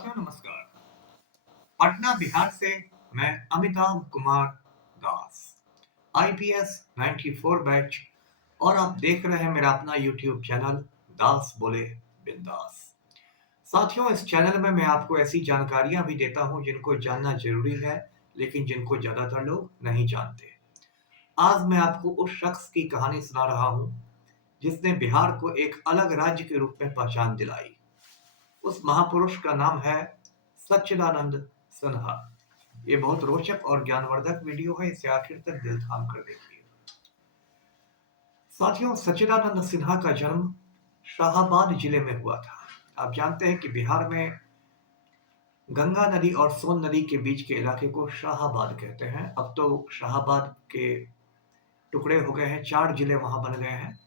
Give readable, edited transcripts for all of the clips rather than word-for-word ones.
साथियों नमस्कार। पटना बिहार से मैं अमिताभ कुमार दास, आईपीएस 94 बैच, और आप देख रहे हैं मेरा अपना यूट्यूब चैनल दास बोले बिंदास। साथियों, इस चैनल में मैं आपको ऐसी जानकारियां भी देता हूं जिनको जानना जरूरी है, लेकिन जिनको ज्यादातर लोग नहीं जानते। आज मैं आपको उस शख्स की कहानी सुना रहा हूं जिसने बिहार को एक अलग राज्य के रूप में पहचान दिलाई। उस महापुरुष का नाम है सच्चिदानंद सिन्हा। ये बहुत रोचक और ज्ञानवर्धक वीडियो है, इसे आखिर तक दिल थाम कर देखिए। साथियों, सच्चिदानंद सिन्हा का जन्म शाहाबाद जिले में हुआ था। आप जानते हैं कि बिहार में गंगा नदी और सोन नदी के बीच के इलाके को शाहाबाद कहते हैं। अब तो शाहाबाद के टुकड़े हो गए हैं, 4 जिले वहां बन गए हैं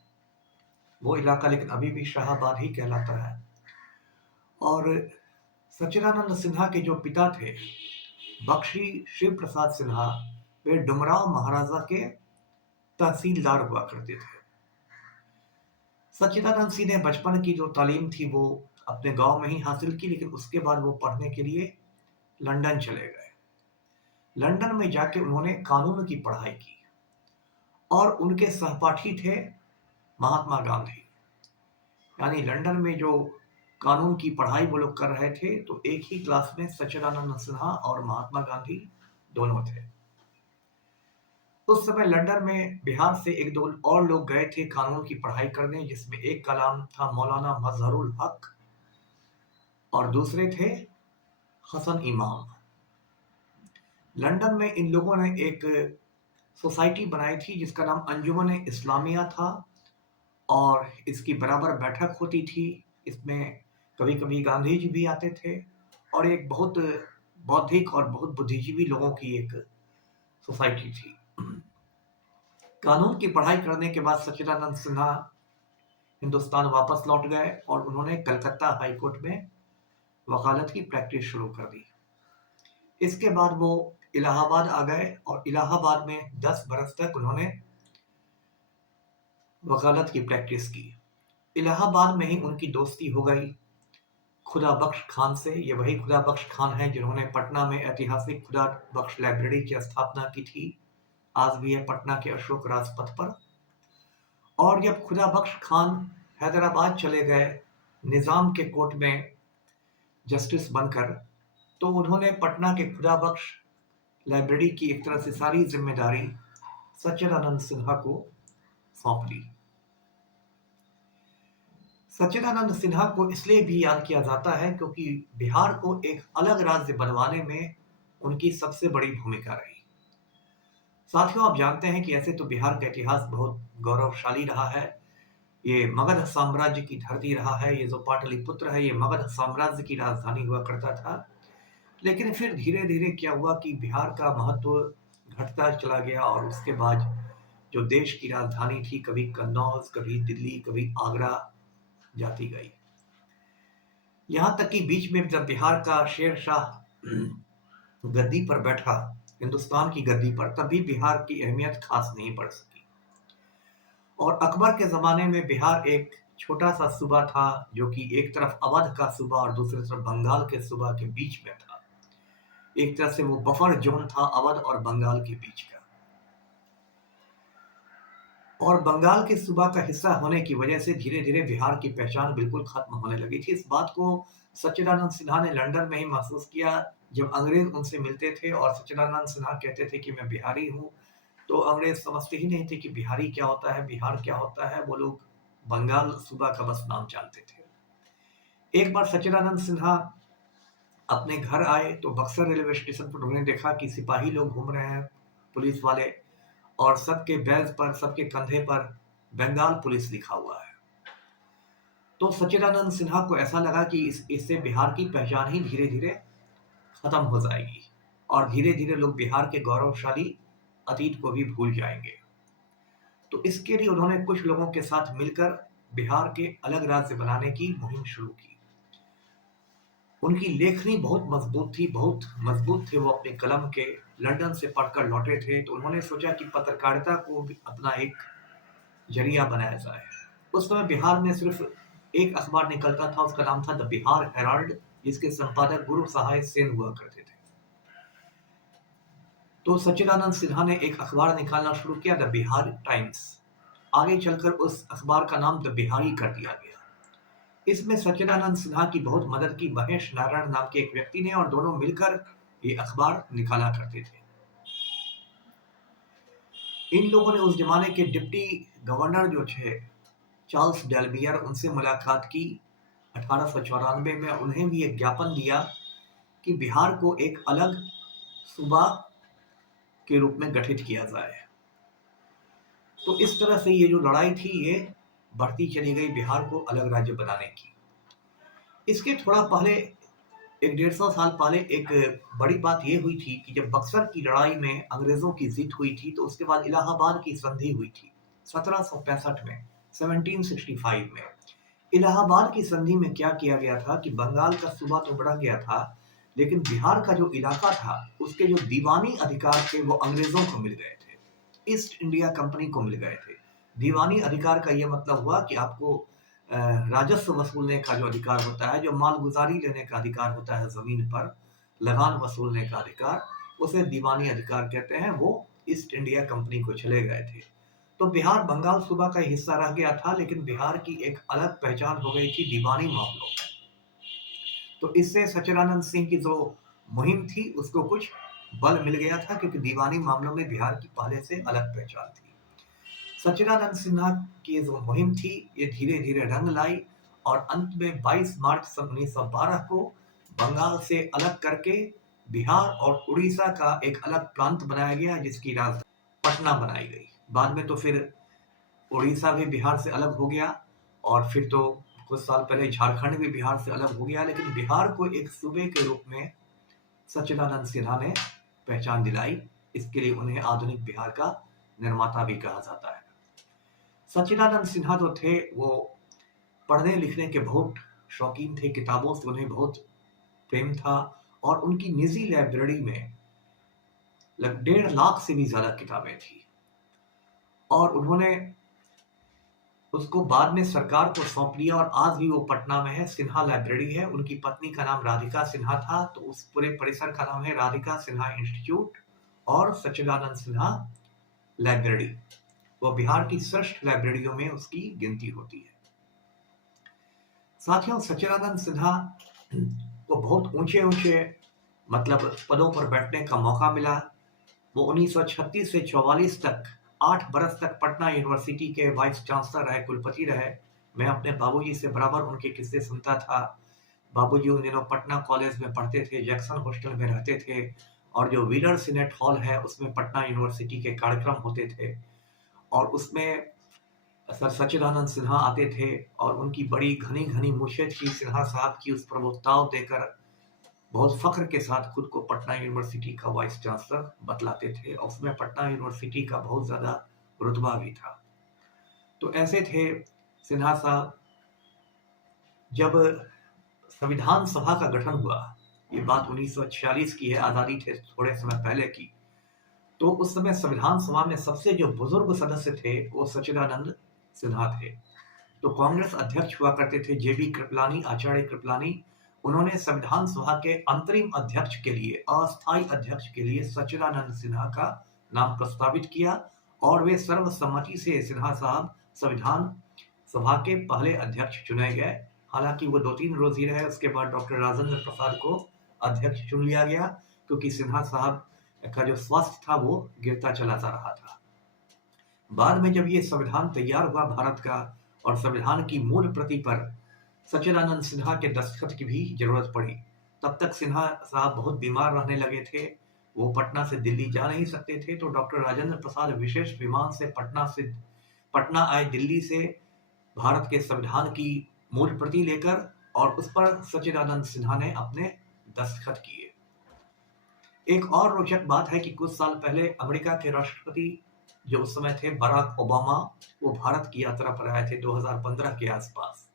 वो इलाका, लेकिन अभी भी शाहाबाद ही कहलाता है। और सच्चिदानंद सिन्हा के जो पिता थे, बख्शी शिव प्रसाद सिन्हा, वे डुमराव महाराजा के तहसीलदार हुआ करते थे। सच्चिदानंद सिंह ने बचपन की जो तालीम थी वो अपने गांव में ही हासिल की, लेकिन उसके बाद वो पढ़ने के लिए लंदन चले गए। लंदन में जाके उन्होंने कानून की पढ़ाई की और उनके सहपाठी थे महात्मा गांधी। यानी लंदन में जो कानून की पढ़ाई वो लोग कर रहे थे, तो एक ही क्लास में सच्चिदानंद सिन्हा और महात्मा गांधी दोनों थे। उस समय लंदन में बिहार से एक दो और लोग गए थे कानून की पढ़ाई करने, जिसमें एक का नाम था मौलाना मजहरुल हक और दूसरे थे हसन इमाम। लंदन में इन लोगों ने एक सोसाइटी बनाई थी जिसका नाम अंजुमन इस्लामिया था, और इसकी बराबर बैठक होती थी। इसमें कभी कभी गांधी जी भी आते थे, और एक बहुत बौद्धिक और बहुत बुद्धिजीवी लोगों की एक सोसाइटी थी। कानून की पढ़ाई करने के बाद सच्चिदानंद सिन्हा हिंदुस्तान वापस लौट गए और उन्होंने कलकत्ता हाई कोर्ट में वकालत की प्रैक्टिस शुरू कर दी। इसके बाद वो इलाहाबाद आ गए और इलाहाबाद में 10 बरस तक उन्होंने वकालत की प्रैक्टिस की। इलाहाबाद में ही उनकी दोस्ती हो गई खुदा बख्श खान से। ये वही खुदा बख्श खान है जिन्होंने पटना में ऐतिहासिक खुदा बख्श लाइब्रेरी की स्थापना की थी, आज भी है पटना के अशोक राजपथ पर। और जब खुदा बख्श खान हैदराबाद चले गए निजाम के कोर्ट में जस्टिस बनकर, तो उन्होंने पटना के खुदा बख्श लाइब्रेरी की एक तरह से सारी जिम्मेदारी सच्चिदानंद सिन्हा को सौंप दी। सच्चिदानंद सिन्हा को इसलिए भी याद किया जाता है क्योंकि बिहार को एक अलग राज्य बनवाने में उनकी सबसे बड़ी भूमिका रही। साथियों, आप जानते हैं कि ऐसे तो बिहार का इतिहास बहुत गौरवशाली रहा है। ये मगध साम्राज्य की धरती रहा है। ये जो पाटलिपुत्र है, ये मगध साम्राज्य की राजधानी हुआ करता था। लेकिन फिर धीरे धीरे क्या हुआ कि बिहार का महत्व घटता चला गया, और उसके बाद जो देश की राजधानी थी, कभी कन्नौज, कभी दिल्ली, कभी आगरा जाती गई। यहां तक कि बीच में जब बिहार का शेर शाह गद्दी पर बैठा, हिंदुस्तान की गद्दी पर, तब भी बिहार की अहमियत खास नहीं पड़ सकी। और अकबर के जमाने में बिहार एक छोटा सा सूबा था, जो कि एक तरफ अवध का सूबा और दूसरी तरफ बंगाल के सूबा के बीच में था। एक तरह से वो बफर जोन था अवध और बंगाल के बीच का। और बंगाल के सूबा का हिस्सा होने की वजह से धीरे धीरे बिहार की पहचान बिल्कुल खत्म होने लगी थी। इस बात को सच्चिदानंद सिन्हा ने लंदन में ही महसूस किया, जब अंग्रेज उनसे मिलते थे और सच्चिदानंद सिन्हा कहते थे कि मैं बिहारी हूँ, तो अंग्रेज समझते ही नहीं थे कि बिहारी क्या होता है, बिहार क्या होता है। वो लोग बंगाल सूबा का बस नाम जानते थे। एक बार सच्चिदानंद सिन्हा अपने घर आए तो बक्सर रेलवे स्टेशन पर उन्होंने देखा कि सिपाही लोग घूम रहे हैं, पुलिस वाले, और सबके बैज पर, सबके कंधे पर बंगाल पुलिस लिखा हुआ है। तो सच्चिदानंद सिन्हा को ऐसा लगा कि इससे बिहार की पहचान ही धीरे धीरे खत्म हो जाएगी और धीरे धीरे लोग बिहार के गौरवशाली अतीत को भी भूल जाएंगे। तो इसके लिए उन्होंने कुछ लोगों के साथ मिलकर बिहार के अलग राज्य बनाने की मुहिम शुरू की। उनकी लेखनी बहुत मजबूत थी, बहुत मजबूत थे वो अपने कलम के। लंदन से पढ़कर लौटे थे, तो उन्होंने सोचा कि पत्रकारिता को भी अपना एक जरिया बनाया जाए। उस समय बिहार में सिर्फ एक अखबार निकलता था, उसका नाम था द बिहार हेराल्ड। जिसके संपादक गुरु सहाय सेन हुआ करते थे। तो सच्चिदानंद सिन्हा ने एक अखबार निकालना शुरू किया, द बिहार टाइम्स। आगे चलकर उस अखबार का नाम द बिहारी कर दिया गया। इसमें सच्चिदानंद सिन्हा की बहुत मदद की महेश नारायण नाम के एक व्यक्ति ने, और दोनों मिलकर ये अखबार निकाला करते थे। इन लोगों ने उस जमाने के डिप्टी गवर्नर जो थे चार्ल्स डेलबियर, उनसे मुलाकात की 1894 में। उन्हें भी एक ज्ञापन दिया कि बिहार को एक अलग सूबा के रूप में गठित किया जाए। तो इस तरह से ये जो लड़ाई थी ये बढ़ती चली गई बिहार को अलग राज्य बनाने की। इसके थोड़ा पहले 150 साल पहले एक बड़ी बात ये हुई थी कि जब बक्सर की लड़ाई में अंग्रेजों की जीत हुई थी, तो उसके बाद इलाहाबाद की संधि हुई थी 1765 में, 1765 में। इलाहाबाद की संधि में क्या किया गया था कि बंगाल का सूबा तो बढ़ गया था, लेकिन बिहार का जो इलाका था उसके जो दीवानी अधिकार थे वो अंग्रेजों को मिल गए थे, ईस्ट इंडिया कंपनी को मिल गए थे। दीवानी अधिकार का यह मतलब हुआ कि आपको राजस्व वसूलने का जो अधिकार होता है, जो मालगुजारी लेने का अधिकार होता है, जमीन पर लगान वसूलने का अधिकार, उसे दीवानी अधिकार कहते हैं। वो ईस्ट इंडिया कंपनी को चले गए थे। तो बिहार बंगाल सूबा का हिस्सा रह गया था, लेकिन बिहार की एक अलग पहचान हो गई थी दीवानी मामलों में। तो इससे सच्चिदानंद सिंह की जो मुहिम थी उसको कुछ बल मिल गया था, क्योंकि दीवानी मामलों में बिहार की पहले से अलग पहचान थी। सच्चिदानंद सिन्हा की जो मुहिम थी ये धीरे धीरे रंग लाई, और अंत में 22 मार्च 1912 को बंगाल से अलग करके बिहार और उड़ीसा का एक अलग प्रांत बनाया गया, जिसकी राजधानी पटना बनाई गई। बाद में तो फिर उड़ीसा भी बिहार से अलग हो गया, और फिर तो कुछ साल पहले झारखंड भी बिहार से अलग हो गया। लेकिन बिहार को एक सूबे के रूप में सच्चिदानंद सिन्हा ने पहचान दिलाई। इसके लिए उन्हें आधुनिक बिहार का निर्माता भी कहा जाता है। सच्चिदानंद सिन्हा जो थे वो पढ़ने लिखने के बहुत शौकीन थे, किताबों से उन्हें बहुत प्रेम था, और उनकी निजी लाइब्रेरी में 1.5 लाख से भी ज्यादा किताबें थी। और उन्होंने उसको बाद में सरकार को सौंप दिया, और आज भी वो पटना में है, सिन्हा लाइब्रेरी है। उनकी पत्नी का नाम राधिका सिन्हा था, तो उस पूरे परिसर का नाम है राधिका सिन्हा इंस्टीट्यूट और सच्चिदानंद सिन्हा लाइब्रेरी। वो बिहार की श्रेष्ठ लाइब्रेरियों में उसकी गिनती होती है। साथियों, सच्चिदानंद सिन्हा को बहुत ऊंचे ऊंचे मतलब पदों पर बैठने का मौका मिला। वो 1936 से 44 तक 8 बरस तक पटना यूनिवर्सिटी के वाइस चांसलर रहे, कुलपति रहे। मैं अपने बाबूजी से बराबर उनके किस्से सुनता था। बाबूजी उन दिनों पटना कॉलेज में पढ़ते थे, जैक्सन हॉस्टल में रहते थे, और जो व्हीलर सीनेट हॉल है उसमें पटना यूनिवर्सिटी के कार्यक्रम होते थे, और उसमें सर सच्चिदानंद सिन्हा आते थे, और उनकी बड़ी घनी घनी मूछें थी सिन्हा साहब की। उस पर वो ताव देकर बहुत फख्र के साथ खुद को पटना यूनिवर्सिटी का वाइस चांसलर बतलाते थे, और उसमें पटना यूनिवर्सिटी का बहुत ज्यादा रुतबा भी था। तो ऐसे थे सिन्हा साहब। जब संविधान सभा का गठन हुआ, ये बात 1946 की है, आजादी थे थोड़े समय पहले की, तो उस समय संविधान सभा में सबसे जो बुजुर्ग सदस्य थे वो सच्चिदानंद सिन्हा थे। तो कांग्रेस अध्यक्ष हुआ करते थे जेबी कृपलानी, आचार्य कृपलानी। उन्होंने संविधान सभा के अंतरिम अध्यक्ष के लिए, अस्थायी अध्यक्ष के लिए सच्चिदानंद सिन्हा का नाम प्रस्तावित किया, और वे सर्वसम्मति से सिन्हा साहब संविधान सभा के पहले अध्यक्ष चुने गए। हालांकि वो 2-3 रोज ही रहे, उसके बाद डॉक्टर राजेंद्र प्रसाद को अध्यक्ष चुन लिया गया, क्योंकि सिन्हा साहब का जो स्वास्थ्य था वो गिरता चला जा रहा था। बाद में जब ये संविधान तैयार हुआ भारत का, और संविधान की मूल प्रति पर सच्चिदानंद सिन्हा के दस्तखत की भी जरूरत पड़ी, तब तक सिन्हा साहब बहुत बीमार रहने लगे थे। वो पटना से दिल्ली जा नहीं सकते थे, तो डॉक्टर राजेंद्र प्रसाद विशेष विमान से पटना आए दिल्ली से, भारत के संविधान की मूल प्रति लेकर, और उस पर सच्चिदानंद सिन्हा ने अपने दस्तखत किए। एक और रोचक बात है कि कुछ साल पहले अमेरिका के राष्ट्रपति जो उस समय थे बराक ओबामा, वो भारत की यात्रा पर आए थे 2015 के आसपास।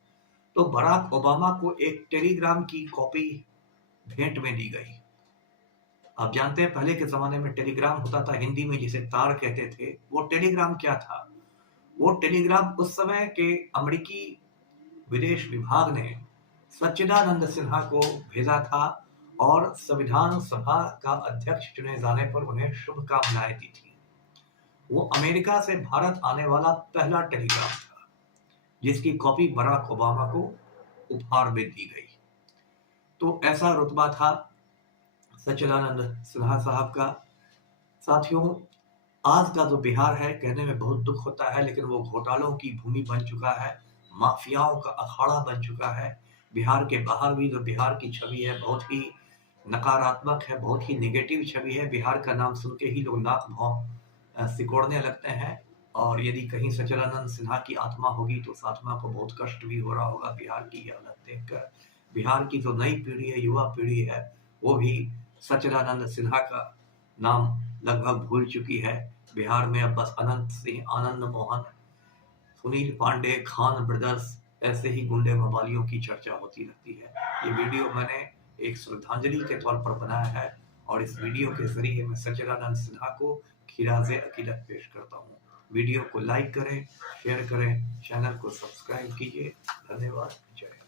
तो बराक ओबामा को एक टेलीग्राम की कॉपी भेंट में दी गई। आप जानते हैं पहले के जमाने में टेलीग्राम होता था, हिंदी में जिसे तार कहते थे। वो टेलीग्राम क्या था? वो टेलीग्राम उस समय के अमेरिकी विदेश विभाग ने सच्चिदानंद सिन्हा को भेजा था और संविधान सभा का अध्यक्ष चुने जाने पर उन्हें शुभकामनाएं दी थी। वो अमेरिका से भारत आने वाला पहला टेलीग्राम था जिसकी कॉपी बराक ओबामा को उपहार में दी गई। तो ऐसा रुतबा था सच्चिदानंद सिन्हा साहब का। साथियों, आज का जो बिहार है, कहने में बहुत दुख होता है, लेकिन वो घोटालों की भूमि बन चुका है, माफियाओं का अखाड़ा बन चुका है। बिहार के बाहर भी जो बिहार की छवि है बहुत ही नकारात्मक है, बहुत ही नेगेटिव छवि है। बिहार का नाम सुन के ही लोग नाक भौं सिकोड़ने लगते हैं। और यदि कहीं सच्चिदानंद सिन्हा की आत्मा होगी तो उस आत्मा को बहुत कष्ट भी हो रहा होगा बिहार की हालत देखकर। बिहार की जो नई पीढ़ी है, युवा पीढ़ी है, वो भी सच्चिदानंद सिन्हा का नाम लगभग भूल चुकी है। बिहार में अब बस अनंत सिंह, आनंद मोहन, सुनील पांडे, खान ब्रदर्स ऐसे ही गुंडे मवालियों की चर्चा होती रहती है। ये वीडियो मैंने एक श्रद्धांजलि के तौर पर बनाया है और इस वीडियो के जरिए मैं सच्चिदानंद सिन्हा को खिराजे अकीदत पेश करता हूँ। वीडियो को लाइक करें, शेयर करें, चैनल को सब्सक्राइब कीजिए। धन्यवाद। जय हिंद।